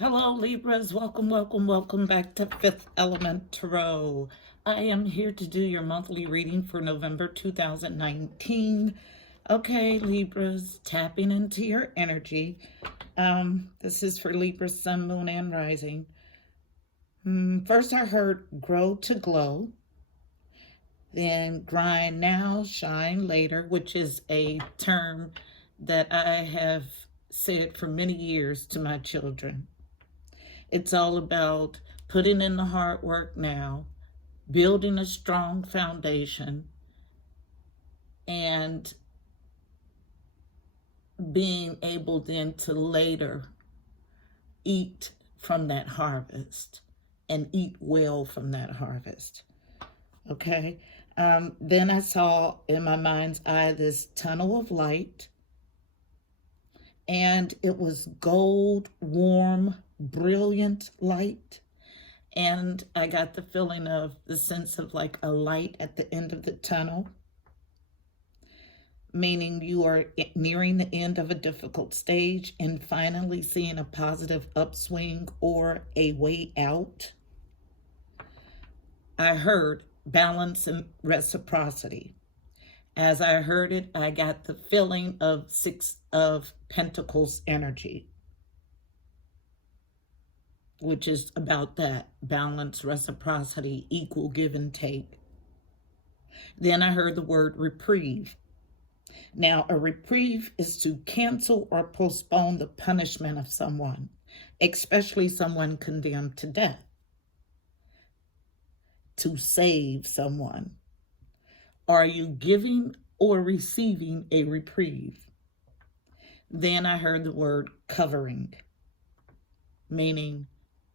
Hello, Libras. Welcome back to Fifth Element Tarot. I am here to do your monthly reading for November 2019. Okay, Libras, tapping into your energy. This is for Libra, Sun, Moon, and Rising. First, I heard grow to glow. Then grind now, shine later, which is a term that I have said for many years to my children. It's all about putting in the hard work now, building a strong foundation, and being able then to later eat from that harvest and eat well from that harvest. Okay? Then I saw in my mind's eye this tunnel of light, and it was gold, warm, brilliant light. And I got the feeling of the sense of like a light at the end of the tunnel, meaning you are nearing the end of a difficult stage and finally seeing a positive upswing or a way out. I heard balance and reciprocity. As I heard it, I got the feeling of Six of Pentacles energy, which is about that balance, reciprocity, equal give and take. Then I heard the word reprieve. Now, a reprieve is to cancel or postpone the punishment of someone, especially someone condemned to death, to save someone. Are you giving or receiving a reprieve? Then I heard the word covering, meaning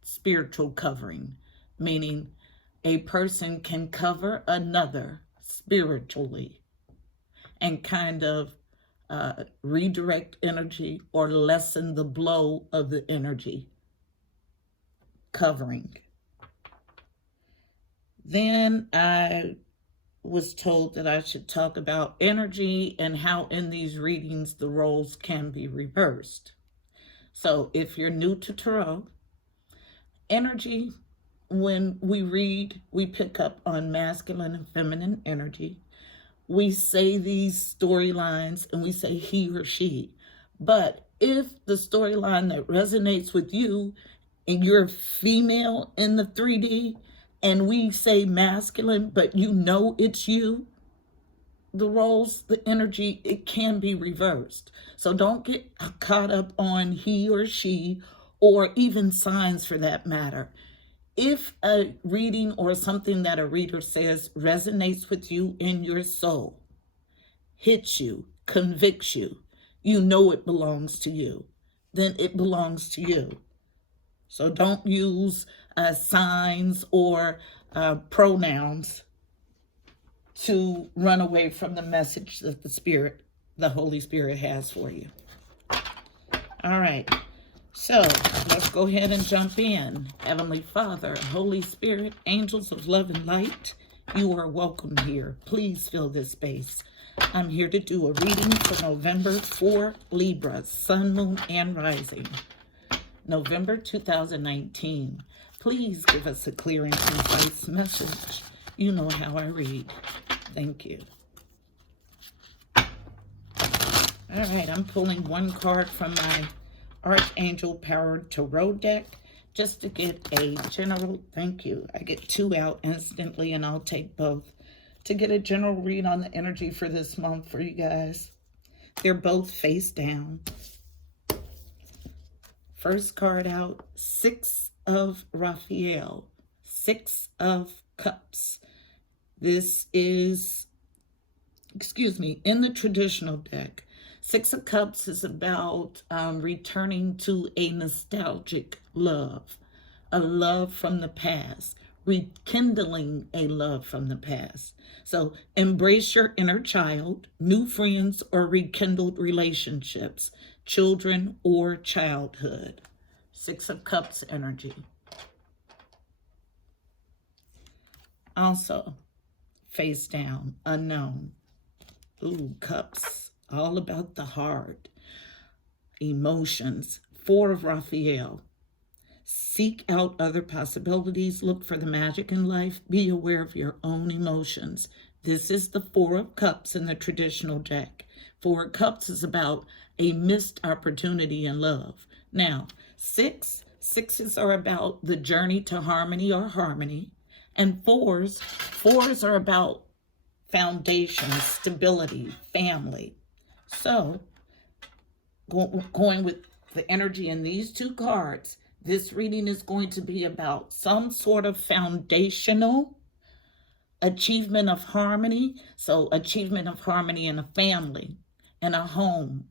spiritual covering, meaning a person can cover another spiritually and kind of redirect energy or lessen the blow of the energy. Covering. Then I was told that I should talk about energy and how in these readings the roles can be reversed. So if you're new to tarot, energy, when we read, we pick up on masculine and feminine energy. We say these storylines and we say he or she. But if the storyline that resonates with you and you're female in the 3D and we say masculine, but you know it's you, the roles, the energy, it can be reversed. So don't get caught up on he or she or even signs for that matter. If a reading or something that a reader says resonates with you in your soul, hits you, convicts you, you know it belongs to you, then it belongs to you. So don't use signs or pronouns to run away from the message that the Holy Spirit has for you. All right. So let's go ahead and jump in. Heavenly Father, Holy Spirit, angels of love and light, you are welcome here. Please fill this space. I'm here to do a reading for November for Libra, Sun, Moon, and Rising. November 2019. Please give us a clear and concise message. You know how I read. Thank you. All right, I'm pulling one card from my Archangel Powered Tarot deck just to get a general, thank you. I get two out instantly and I'll take both to get a general read on the energy for this month for you guys. They're both face down. First card out, Six of Raphael, Six of Cups. This is, in the traditional deck, Six of Cups is about returning to a nostalgic love, a love from the past, rekindling a love from the past. So embrace your inner child, new friends or rekindled relationships, children or childhood. Six of Cups energy. Also, face down, unknown. Ooh, Cups, all about the heart, emotions. Four of Raphael. Seek out other possibilities. Look for the magic in life. Be aware of your own emotions. This is the Four of Cups in the traditional deck. Four of Cups is about a missed opportunity in love. Now, sixes are about the journey to harmony or harmony. And fours are about foundation, stability, family. So, going with the energy in these two cards, this reading is going to be about some sort of foundational achievement of harmony. So achievement of harmony in a family, in a home,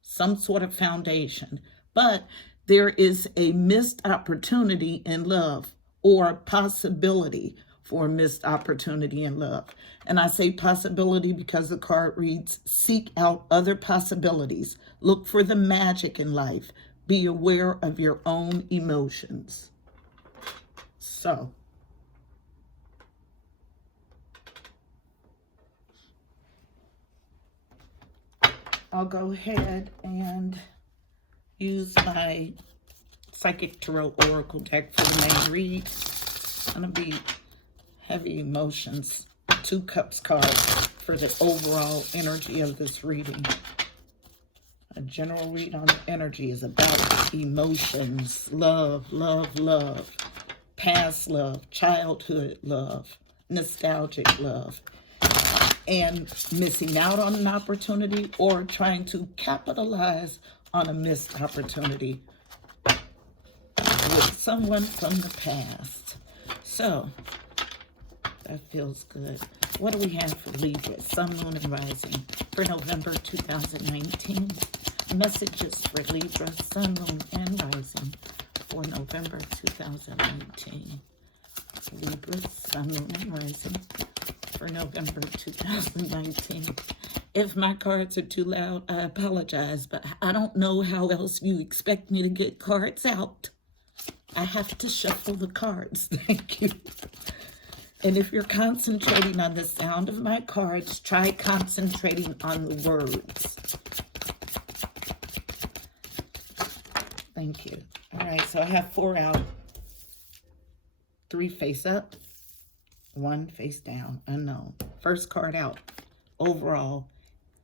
some sort of foundation. But there is a missed opportunity in love, or possibility for a missed opportunity in love. And I say possibility because the card reads, seek out other possibilities. Look for the magic in life. Be aware of your own emotions. So, I'll go ahead and use my Psychic Tarot Oracle deck for the main read. It's going to be heavy emotions. Two Cups card for the overall energy of this reading. A general read on the energy is about emotions, love, past love, childhood love, nostalgic love, and missing out on an opportunity or trying to capitalize on a missed opportunity with someone from the past. So, that feels good. What do we have for Libra, Sun, Moon, and Rising for November 2019? Messages for Libra, Sun, Moon, and Rising for November 2019. Libra, Sun, Moon, and Rising for November 2019. If my cards are too loud, I apologize, but I don't know how else you expect me to get cards out. I have to shuffle the cards. Thank you. And if you're concentrating on the sound of my cards, try concentrating on the words. Thank you. All right, so I have 4 out. 3 face up. 1 face down. Unknown. First card out. Overall,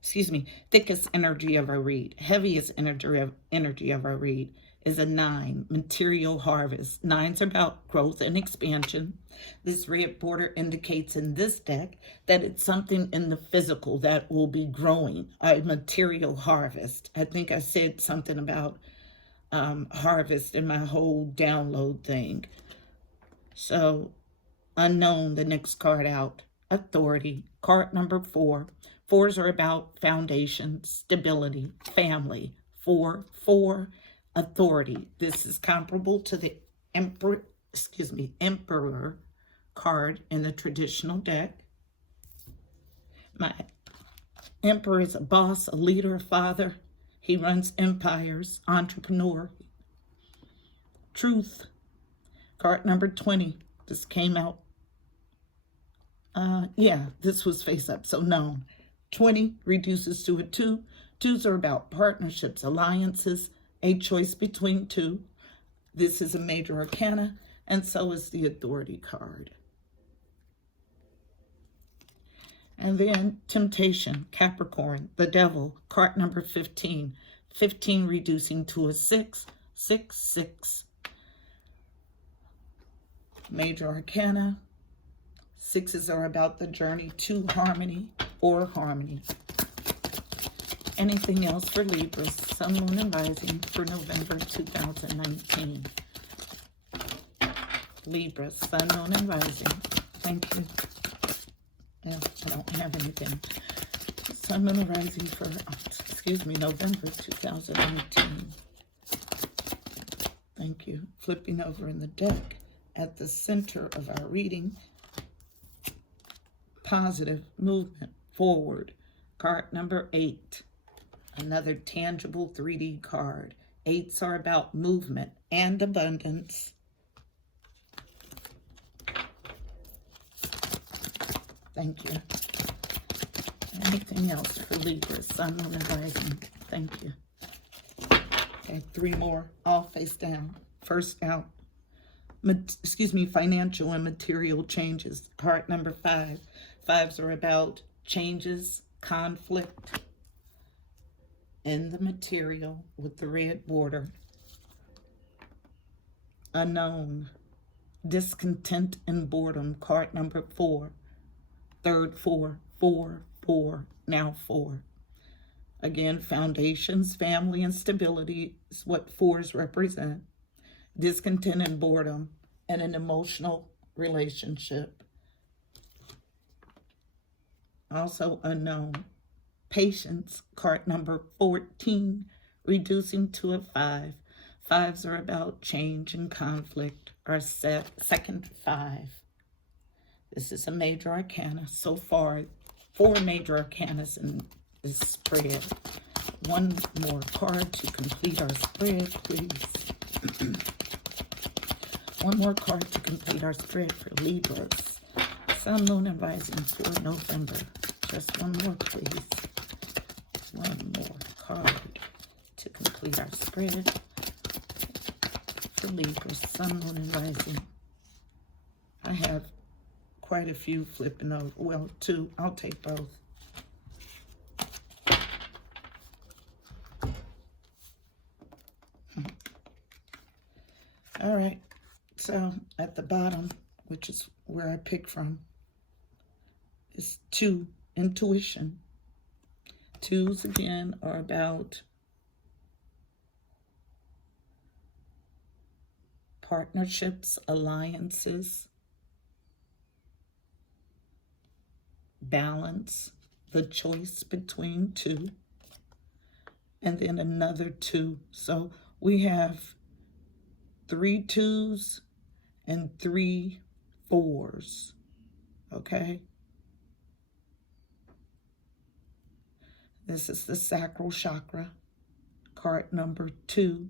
thickest energy of our read. Heaviest energy of our read is a 9, material harvest. 9s are about growth and expansion. This red border indicates in this deck that it's something in the physical that will be growing, a material harvest. I think I said something about harvest in my whole download thing. So, unknown, the next card out. Authority, card number 4. 4s are about foundation, stability, family. 4, authority. This is comparable to the Emperor card in the traditional deck. My Emperor is a boss, a leader, a father. He runs empires, entrepreneur. Truth, card number 20. This came out. This was face up, so known. 20 reduces to a 2. 2s are about partnerships, alliances, a choice between 2. This is a major arcana, and so is the authority card. And then temptation, Capricorn, the devil, card number 15. 15 reducing to a 6. 6, 6. Major arcana. 6s are about the journey to harmony or harmony. Anything else for Libra, Sun, Moon, and Rising for November 2019? Libra, Sun, Moon, and Rising. Thank you. Yeah, I don't have anything. Sun, Moon, and Rising for, November 2019. Thank you. Flipping over in the deck at the center of our reading. Positive movement forward. Card number 8. Another tangible 3D card. 8s are about movement and abundance. Thank you. Anything else for Libra, Sun, Moon, and Rising? Thank you. Okay, 3 more, all face down. First out, financial and material changes. Card number 5. Fives are about changes, conflict in the material with the red border. Unknown, discontent and boredom. Card number 4. Third 4, 4, 4, now 4. Again, foundations, family, and stability is what 4s represent. Discontent and boredom, and an emotional relationship. Also unknown. Patience, card number 14, reducing to a 5. Fives are about change and conflict. Our second 5. This is a major arcana. So far, 4 major arcanas in this spread. One more card to complete our spread, please. One more card to complete our spread for Libras. Sun, Moon, and Rising for November. Just one more, please. One more card to complete our spread for Libras, Sun, Moon, and Rising. I have quite a few flipping over. Well, 2. I'll take both. All right. So at the bottom, which is where I pick from, is 2, intuition. 2s again are about partnerships, alliances, balance, the choice between 2, and then another 2. So we have 3 2s and 3 4s, okay? This is the sacral chakra, card number 2.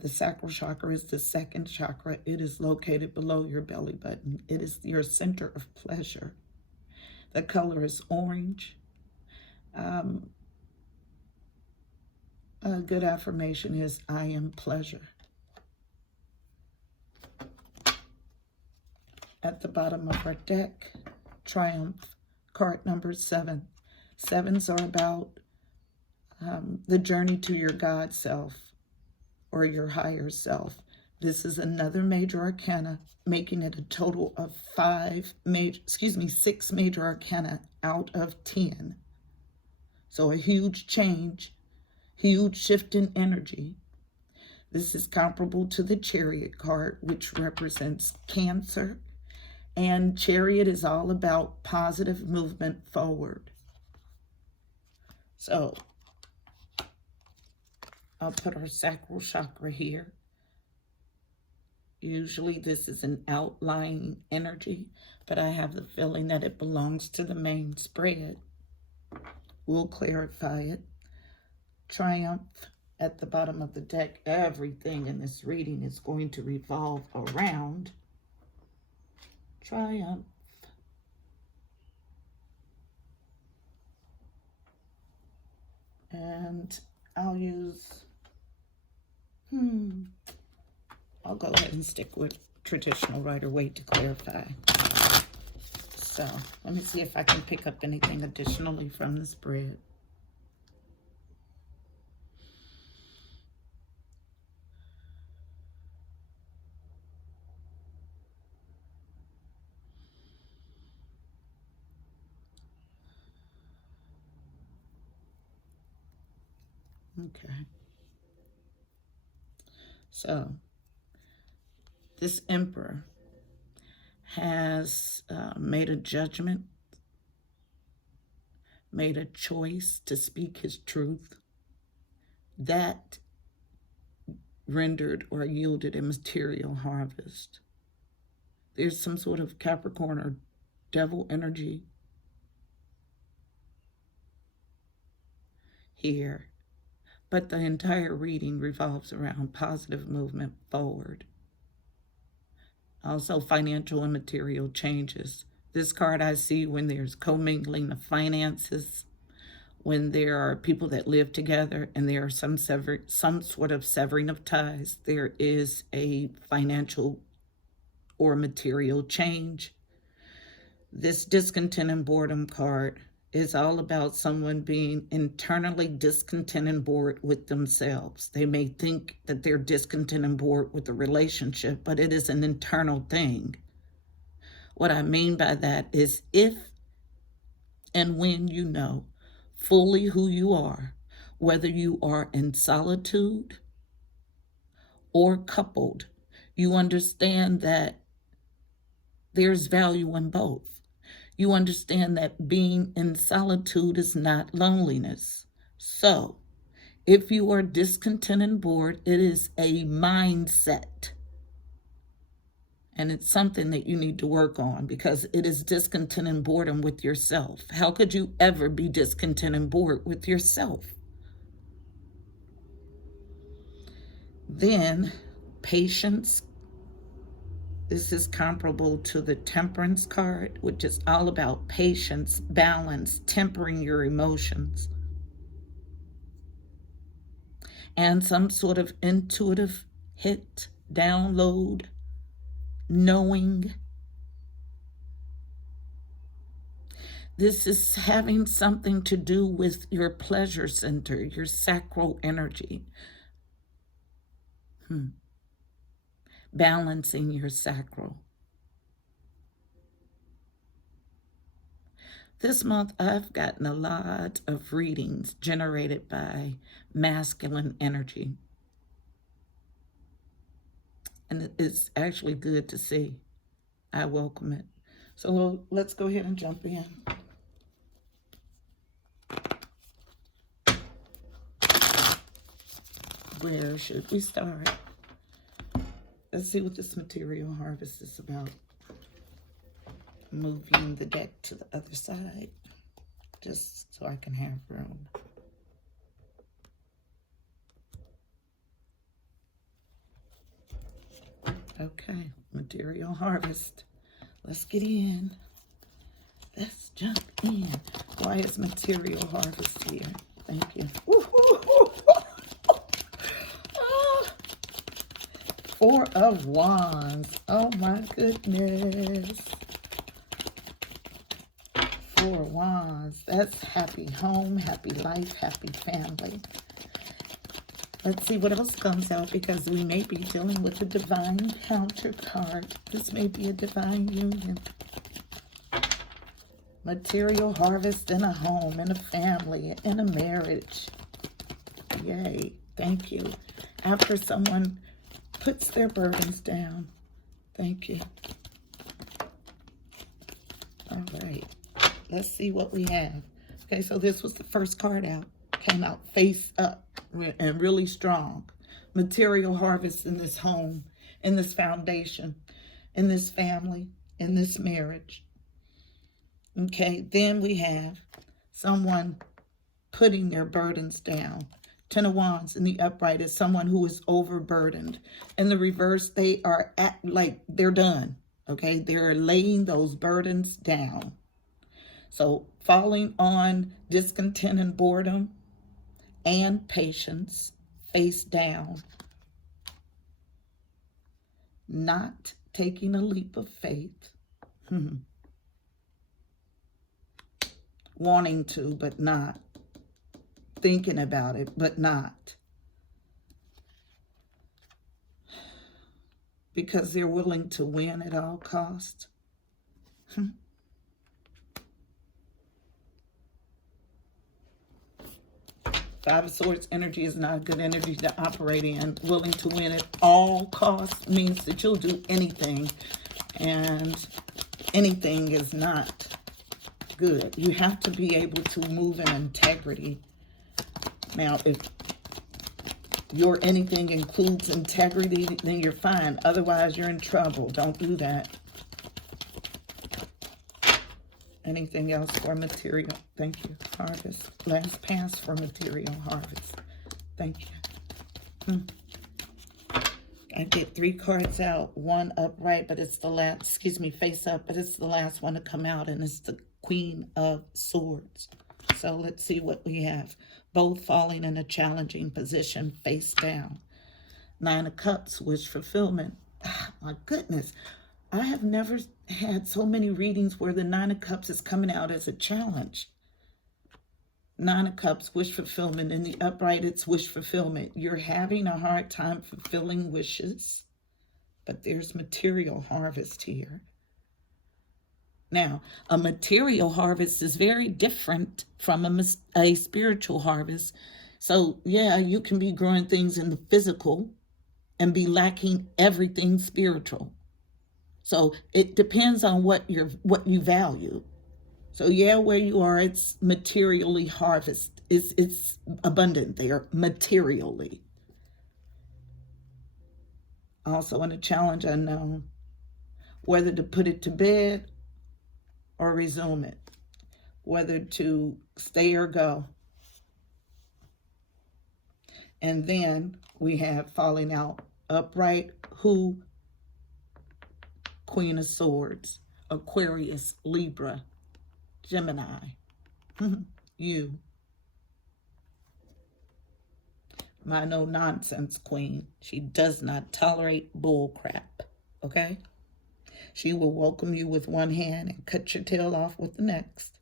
The sacral chakra is the second chakra. It is located below your belly button. It is your center of pleasure. The color is orange. A good affirmation is, I am pleasure. At the bottom of our deck, Triumph, card number 7. 7s are about the journey to your God self or your higher self. This is another major arcana, making it a total of 6 major arcana out of 10. So a huge change, huge shift in energy. This is comparable to the Chariot card, which represents Cancer. And Chariot is all about positive movement forward. So I'll put our sacral chakra here. Usually this is an outlying energy, but I have the feeling that it belongs to the main spread. We'll clarify it. Triumph at the bottom of the deck. Everything in this reading is going to revolve around Triumph. And I'll use, I'll go ahead and stick with traditional Rider-Waite to clarify. So let me see if I can pick up anything additionally from the spread. Okay. So this Emperor has made a judgment, made a choice to speak his truth. That rendered or yielded a material harvest. There's some sort of Capricorn or devil energy here. But the entire reading revolves around positive movement forward. Also, financial and material changes. This card I see when there's commingling of finances, when there are people that live together and there are some sort of severing of ties, there is a financial or material change. This discontent and boredom card is all about someone being internally discontent and bored with themselves. They may think that they're discontent and bored with the relationship, but it is an internal thing. What I mean by that is if and when you know fully who you are, whether you are in solitude or coupled, you understand that there's value in both. You understand that being in solitude is not loneliness. So, if you are discontent and bored, it is a mindset. And it's something that you need to work on because it is discontent and boredom with yourself. How could you ever be discontent and bored with yourself? Then, patience. This is comparable to the Temperance card, which is all about patience, balance, tempering your emotions, and some sort of intuitive hit, download, knowing. This is having something to do with your pleasure center, your sacral energy. Balancing your sacral. This month, I've gotten a lot of readings generated by masculine energy. And it's actually good to see. I welcome it. So let's go ahead and jump in. Where should we start? Let's see what this material harvest is about. Moving the deck to the other side, just so I can have room. Okay, material harvest. Let's get in. Let's jump in. Why is material harvest here? Thank you. Four of Wands. Oh my goodness. 4 of Wands. That's happy home, happy life, happy family. Let's see what else comes out because we may be dealing with a divine counter card. This may be a divine union. Material harvest in a home, in a family, in a marriage. Yay. Thank you. After someone puts their burdens down. Thank you. All right. Let's see what we have. Okay, so this was the first card out. Came out face up and really strong. Material harvest in this home, in this foundation, in this family, in this marriage. Okay, then we have someone putting their burdens down. 10 of Wands in the upright is someone who is overburdened. In the reverse, they are they're done. Okay, they're laying those burdens down. So falling on discontent and boredom and patience, face down. Not taking a leap of faith. Wanting to, but not. Thinking about it, but not. Because they're willing to win at all costs. 5 of Swords energy is not a good energy to operate in. Willing to win at all costs means that you'll do anything. And anything is not good. You have to be able to move in integrity. Now, if your anything includes integrity, then you're fine. Otherwise, you're in trouble. Don't do that. Anything else for material? Thank you. Harvest. Last pass for material harvest. Thank you. I get 3 cards out. 1 upright, but it's the last, face up, but it's the last one to come out, and it's the Queen of Swords. So let's see what we have. Both falling in a challenging position, face down. Nine of Cups, wish fulfillment. My goodness. I have never had so many readings where the Nine of Cups is coming out as a challenge. Nine of Cups, wish fulfillment. In the upright, it's wish fulfillment. You're having a hard time fulfilling wishes, but there's material harvest here. Now, a material harvest is very different from a spiritual harvest. So, yeah, you can be growing things in the physical and be lacking everything spiritual. So it depends on what you value. So yeah, where you are, it's materially harvest. It's abundant there, materially. Also in a challenge unknown, whether to put it to bed or resume it, whether to stay or go. And then we have falling out upright, who? Queen of Swords, Aquarius, Libra, Gemini, you. My no-nonsense queen. She does not tolerate bull crap, okay? She will welcome you with one hand and cut your tail off with the next.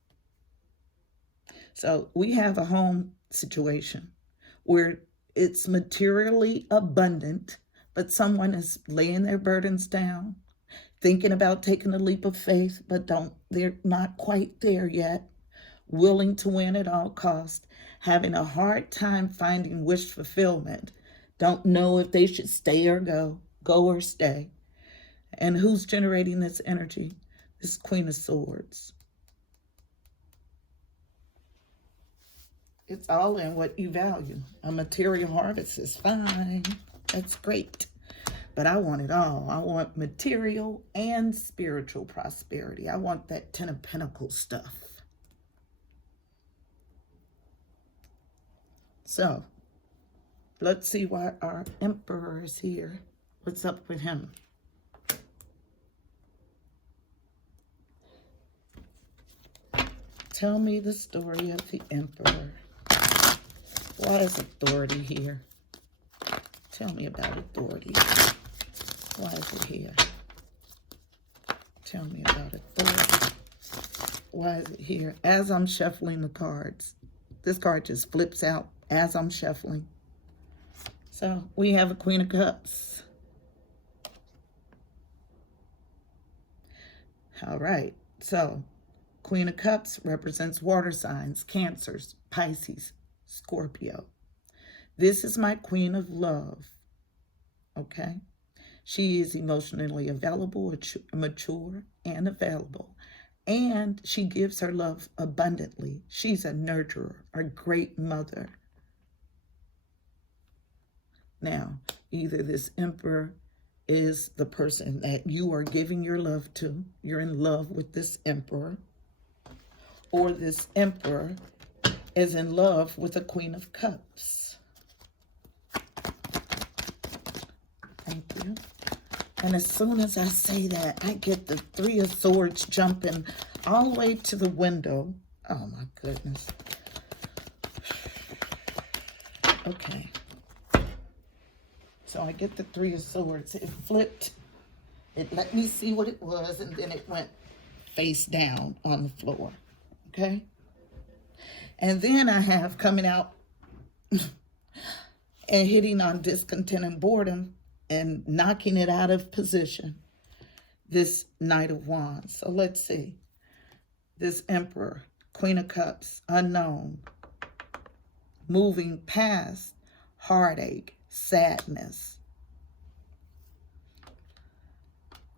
So we have a home situation where it's materially abundant, but someone is laying their burdens down, thinking about taking a leap of faith, but they're not quite there yet, willing to win at all costs, having a hard time finding wish fulfillment, don't know if they should stay or go or stay. And who's generating this energy? This Queen of Swords. It's all in what you value. A material harvest is fine. That's great. But I want it all. I want material and spiritual prosperity. I want that Ten of Pentacles stuff. So, let's see why our Emperor is here. What's up with him? Tell me the story of the Emperor. Why is authority here? Tell me about authority. Why is it here? Tell me about authority. Why is it here? As I'm shuffling the cards, this card just flips out as I'm shuffling. So we have a Queen of Cups. All right. So Queen of Cups represents water signs, Cancers, Pisces, Scorpio. This is my Queen of Love. Okay? She is emotionally available, mature, and available. And she gives her love abundantly. She's a nurturer, a great mother. Now, either this Emperor is the person that you are giving your love to. You're in love with this Emperor. Or this Emperor is in love with a Queen of Cups. Thank you. And as soon as I say that, I get the Three of Swords jumping all the way to the window. Oh, my goodness. Okay. So I get the Three of Swords. It flipped. It let me see what it was, and then it went face down on the floor. Okay? And then I have coming out and hitting on discontent and boredom and knocking it out of position, this Knight of Wands. So let's see. This Emperor, Queen of Cups, unknown, moving past heartache, sadness,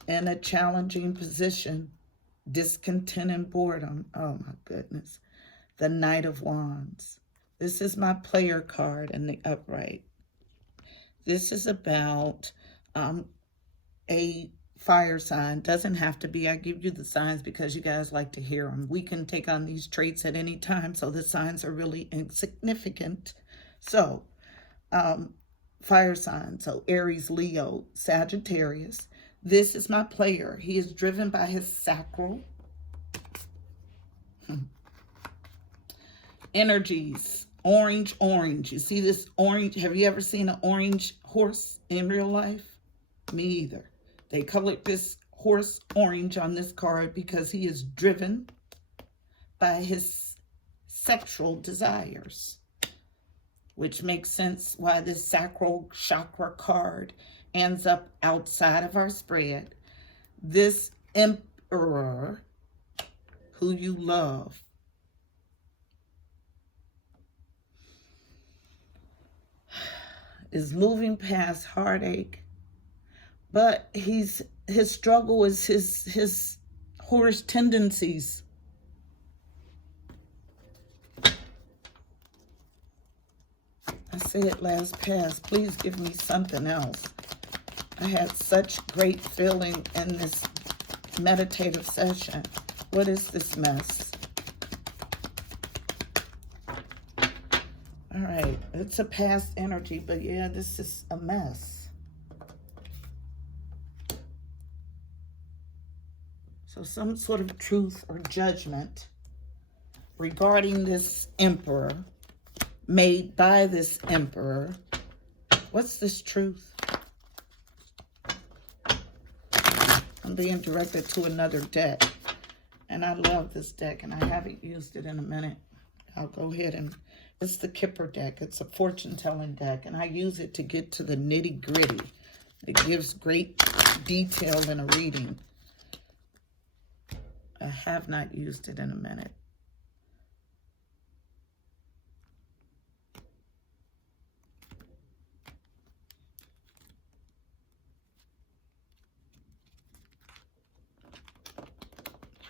in a challenging position, discontent and boredom. Oh my goodness. The Knight of Wands. This is my player card in the upright. This is about a fire sign. Doesn't have to be. I give you the signs because you guys like to hear them. We can take on these traits at any time, so the signs are really insignificant. So, fire sign. So Aries, Leo, Sagittarius. This is my player. He is driven by his sacral. energies. Orange. You see this orange? Have you ever seen an orange horse in real life? Me either. They colored this horse orange on this card because he is driven by his sexual desires, which makes sense why this sacral chakra card ends up outside of our spread. This emperor who you love is moving past heartache, but his struggle is his Horus tendencies. I said last pass, please give me something else. I had such great feeling in this meditative session. What is this mess? All right, it's a past energy, but yeah, this is a mess. So some sort of truth or judgment regarding this emperor, made by this emperor. What's this truth? I'm being directed to another deck, and I love this deck, and I haven't used it in a minute. I'll go ahead and, it's the Kipper deck. It's a fortune-telling deck, and I use it to get to the nitty-gritty. It gives great detail in a reading. I have not used it in a minute.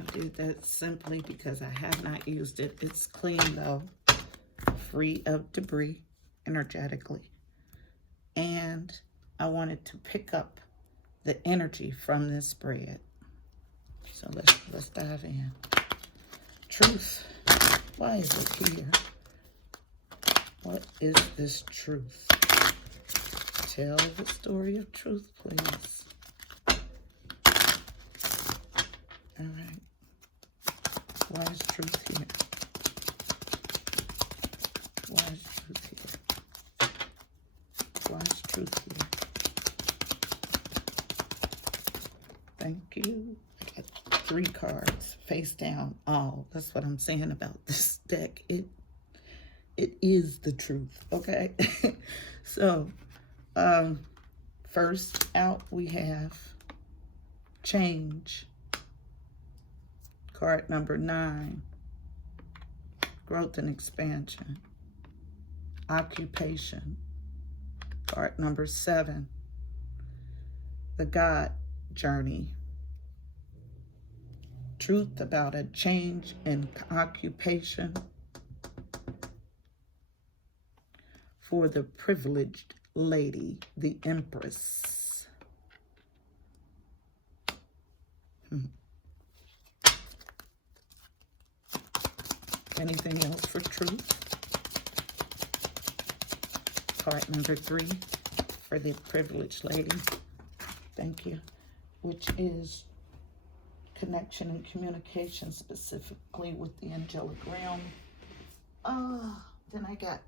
I did that simply because I have not used it. It's clean though, free of debris energetically. And I wanted to pick up the energy from this spread. So let's dive in. Truth. Why is it here? What is this truth? Tell the story of truth, please. All right. Why is truth here? Why is truth here? Why is truth here? Thank you. I got 3 cards face down. Oh, that's what I'm saying about this deck. It is the truth, okay? So, first out we have change. Card number 9, growth and expansion. Occupation. Card number 7, the God journey. Truth about a change in occupation for the privileged lady, the Empress. Anything else for truth? Card number 3 for the privileged lady. Thank you. Which is connection and communication, specifically with the angelic realm. Then I got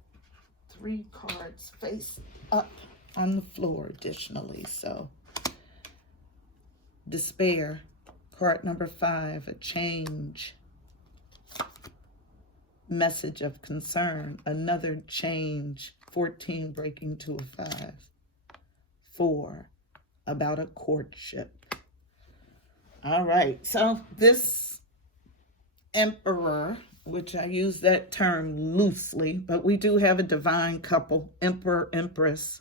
3 cards face up on the floor additionally. So despair. Card number 5, a change. Message of concern, another change. 14 breaking to a 5. 4, about a courtship. All right, so this emperor, which I use that term loosely, but we do have a divine couple, emperor, empress,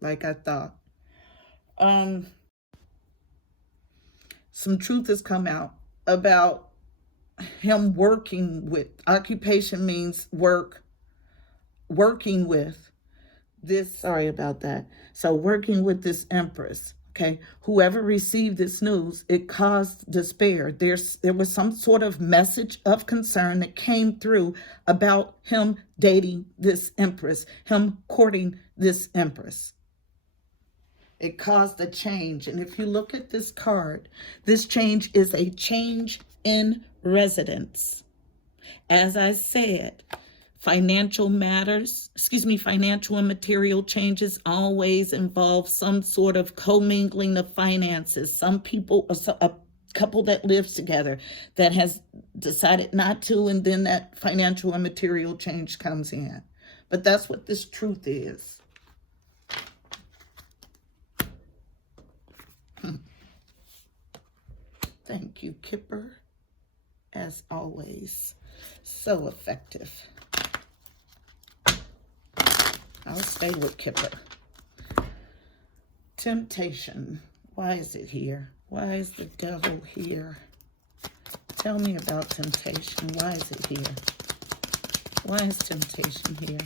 like I thought. Some truth has come out about him working with, occupation means work, working with this, sorry about that. So working with this empress, okay? Whoever received this news, it caused despair. There was some sort of message of concern that came through about him dating this empress, him courting this empress. It caused a change. And if you look at this card, this change is a change in residence. As I said, Financial matters, financial and material changes always involve some sort of commingling of finances. Some people, a couple that lives together that has decided not to, and then that financial and material change comes in. But that's what this truth is. Thank you, Kipper. As always, so effective. I'll stay with Kipper. Temptation. Why is it here? Why is the devil here? Tell me about temptation. Why is it here? Why is temptation here?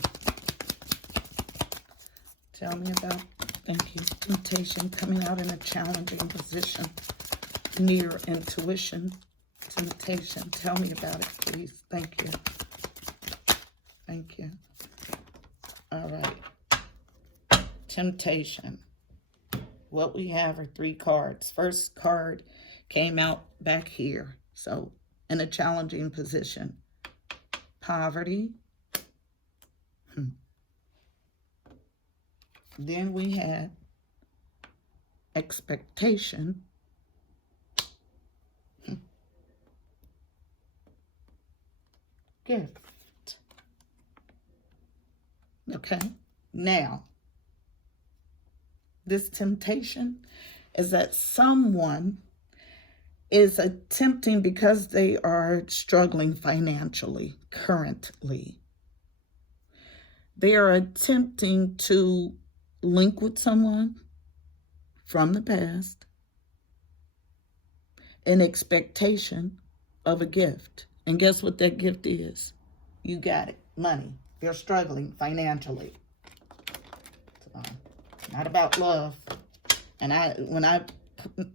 Tell me about, thank you, temptation coming out in a challenging position, near intuition. Temptation. Tell me about it, please. Thank you. Thank you. All right. Temptation. What we have are 3 cards. First card came out back here. So, in a challenging position. Poverty. Then we had expectation. Gift. Okay. Now, this temptation is that someone is attempting, because they are struggling financially currently, they are attempting to link with someone from the past in expectation of a gift. And guess what that gift is? You got it. Money. They're struggling financially. So, not about love. And when I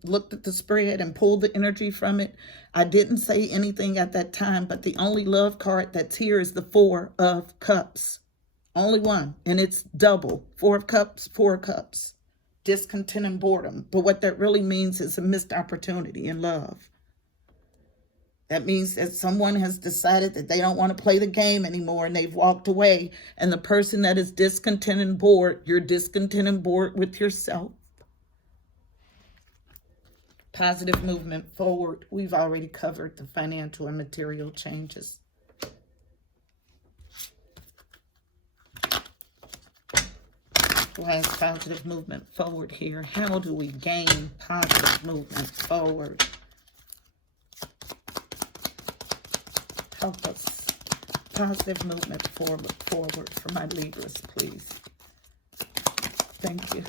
looked at the spread and pulled the energy from it, I didn't say anything at that time, but the only love card that's here is the 4 of Cups. Only one. And it's double. 4 of Cups, 4 of Cups. Discontent and boredom. But what that really means is a missed opportunity in love. That means that someone has decided that they don't want to play the game anymore and they've walked away. And the person that is discontent and bored, you're discontent and bored with yourself. Positive movement forward. We've already covered the financial and material changes. Why is positive movement forward here? How do we gain positive movement forward? Help us. Positive movement forward for my Libras, please. Thank you.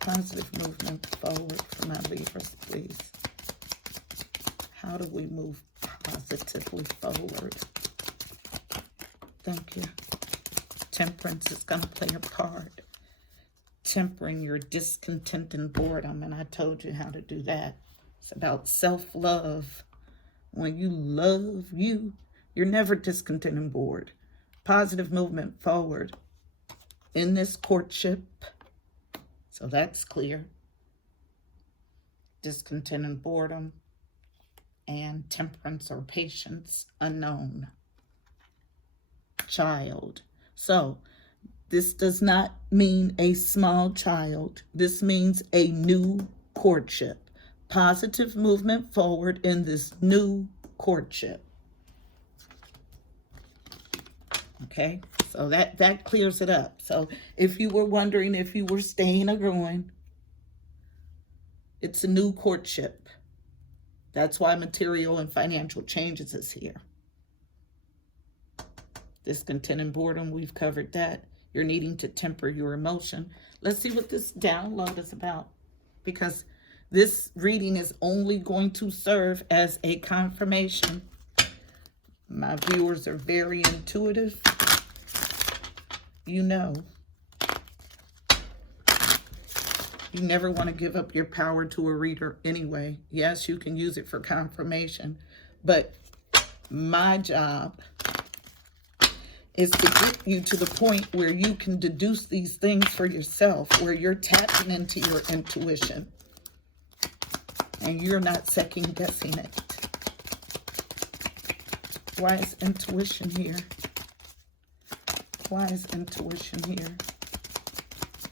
Positive movement forward for my Libras, please. How do we move positively forward? Thank you. Temperance is going to play a part. Tempering your discontent and boredom, and I told you how to do that. It's about self-love. When you love you, you're never discontent and bored. Positive movement forward in this courtship. So that's clear. Discontent and boredom. And temperance or patience, unknown. Child. So this does not mean a small child. This means a new courtship. Positive movement forward in this new courtship. Okay, so that clears it up. So if you were wondering if you were staying or going, it's a new courtship. That's why material and financial changes is here. Discontent and boredom, we've covered that. You're needing to temper your emotion. Let's see what this download is about, because this reading is only going to serve as a confirmation. My viewers are very intuitive. You know. You never want to give up your power to a reader anyway. Yes, you can use it for confirmation, but my job is to get you to the point where you can deduce these things for yourself, where you're tapping into your intuition and you're not second guessing it. Why is intuition here? Why is intuition here?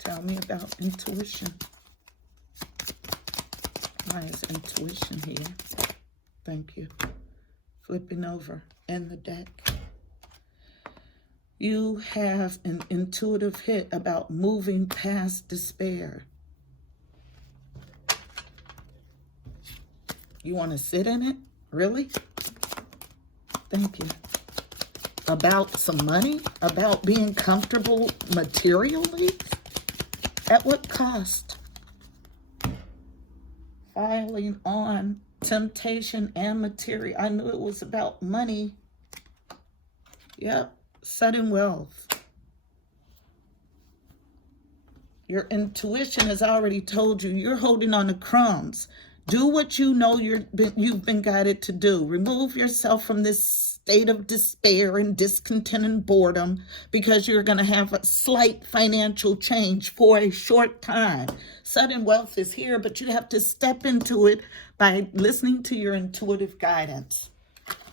Tell me about intuition. Why is intuition here? Thank you. Flipping over in the deck. You have an intuitive hit about moving past despair. You want to sit in it? Really? Thank you. About some money? About being comfortable materially? At what cost? Filing on temptation and material. I knew it was about money. Yep. Sudden wealth. Your intuition has already told you you're holding on to crumbs. Do what you know you've been guided to do. Remove yourself from this state of despair and discontent and boredom, because you're going to have a slight financial change for a short time. Sudden wealth is here, but you have to step into it by listening to your intuitive guidance.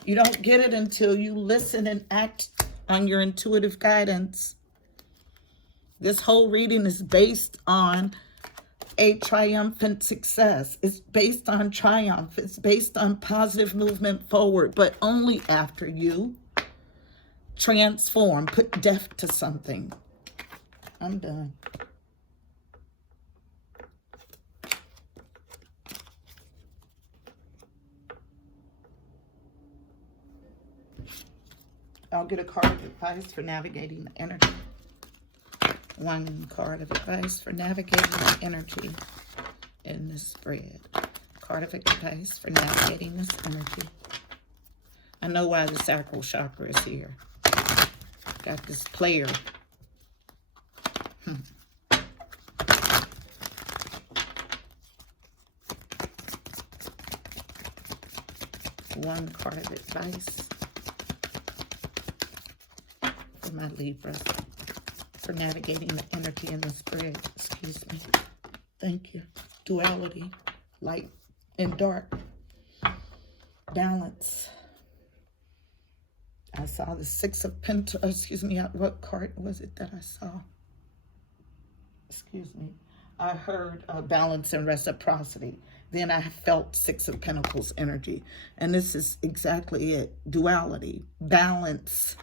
You don't get it until you listen and act on your intuitive guidance. This whole reading is based on a triumphant success. It's based on triumph. It's based on positive movement forward, but only after you transform, put depth to something. I'm done. I'll get a card of advice for navigating the energy. One card of advice for navigating the energy in this spread. Card of advice for navigating this energy. I know why the sacral chakra is here. Got this player. One card of advice for my Libra. For navigating the energy in the spread. Excuse me. Thank you. Duality. Light and dark. Balance. I saw the Six of Pentacles. Excuse me. What card was it that I saw? Excuse me. I heard balance and reciprocity. Then I felt Six of Pentacles energy. And this is exactly it. Duality. Balance.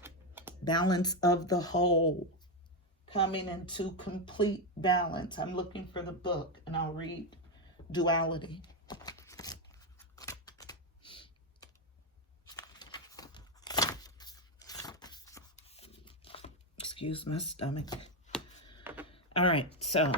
Balance of the whole. Coming into complete balance. I'm looking for the book and I'll read Duality. Excuse my stomach. All right, so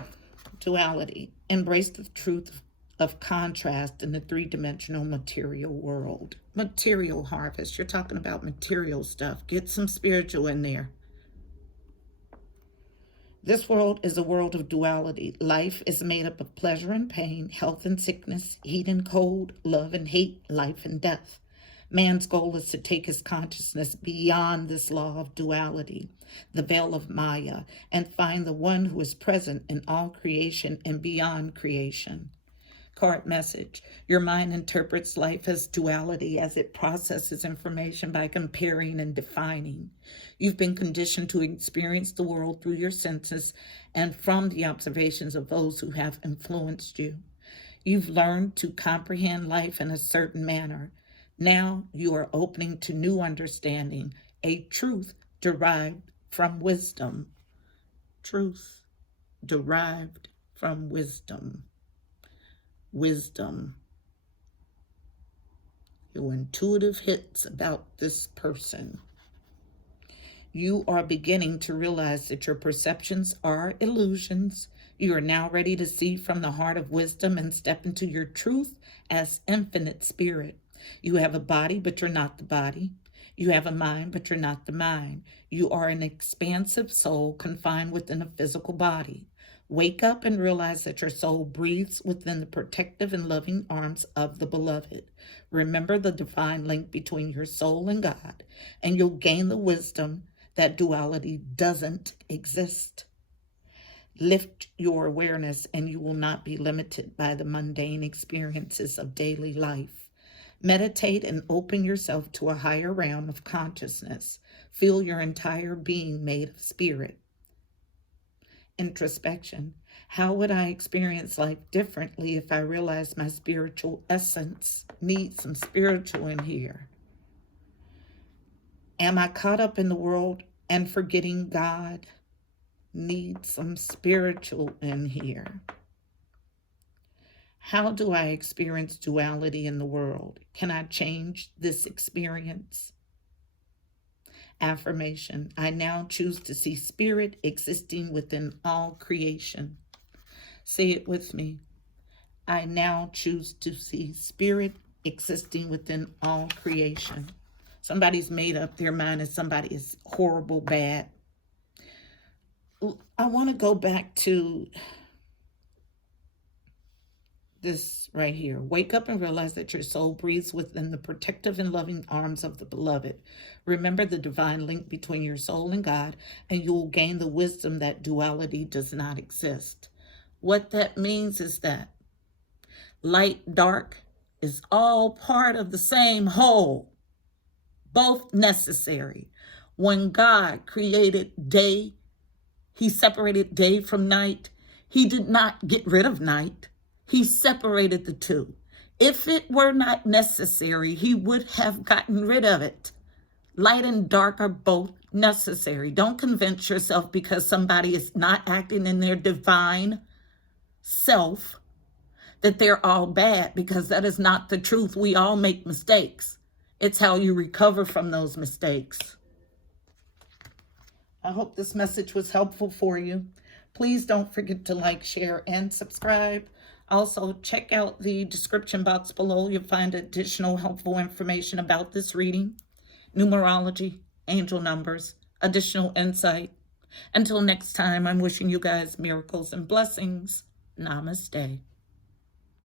duality. Embrace the truth of contrast in the three-dimensional material world. Material harvest. You're talking about material stuff. Get some spiritual in there. This world is a world of duality. Life is made up of pleasure and pain, health and sickness, heat and cold, love and hate, life and death. Man's goal is to take his consciousness beyond this law of duality, the veil of Maya, and find the one who is present in all creation and beyond creation. Card message. Your mind interprets life as duality as it processes information by comparing and defining. You've been conditioned to experience the world through your senses and from the observations of those who have influenced you. You've learned to comprehend life in a certain manner. Now you are opening to new understanding, a truth derived from wisdom. Truth derived from wisdom. Wisdom. Your intuitive hits about this person. You are beginning to realize that your perceptions are illusions. You are now ready to see from the heart of wisdom and step into your truth as infinite spirit. You have a body, but you're not the body. You have a mind, but you're not the mind. You are an expansive soul confined within a physical body. Wake up and realize that your soul breathes within the protective and loving arms of the beloved. Remember the divine link between your soul and God, and you'll gain the wisdom that duality doesn't exist. Lift your awareness and you will not be limited by the mundane experiences of daily life. Meditate and open yourself to a higher realm of consciousness. Feel your entire being made of spirit. Introspection. How would I experience life differently if I realized my spiritual essence needs some spiritual in here? Am I caught up in the world and forgetting God? Need some spiritual in here. How do I experience duality in the world? Can I change this experience? Affirmation. I now choose to see spirit existing within all creation. Say it with me. I now choose to see spirit existing within all creation. Somebody's made up their mind that somebody is horrible, bad. I want to go back to this right here. Wake up and realize that your soul breathes within the protective and loving arms of the beloved. Remember the divine link between your soul and God, and you will gain the wisdom that duality does not exist. What that means is that light, dark is all part of the same whole, both necessary. When God created day, he separated day from night. He did not get rid of night. He separated the two. If it were not necessary, he would have gotten rid of it. Light and dark are both necessary. Don't convince yourself because somebody is not acting in their divine self that they're all bad, because that is not the truth. We all make mistakes. It's how you recover from those mistakes. I hope this message was helpful for you. Please don't forget to like, share, and subscribe. Also, check out the description box below. You'll find additional helpful information about this reading, numerology, angel numbers, additional insight. Until next time, I'm wishing you guys miracles and blessings. Namaste.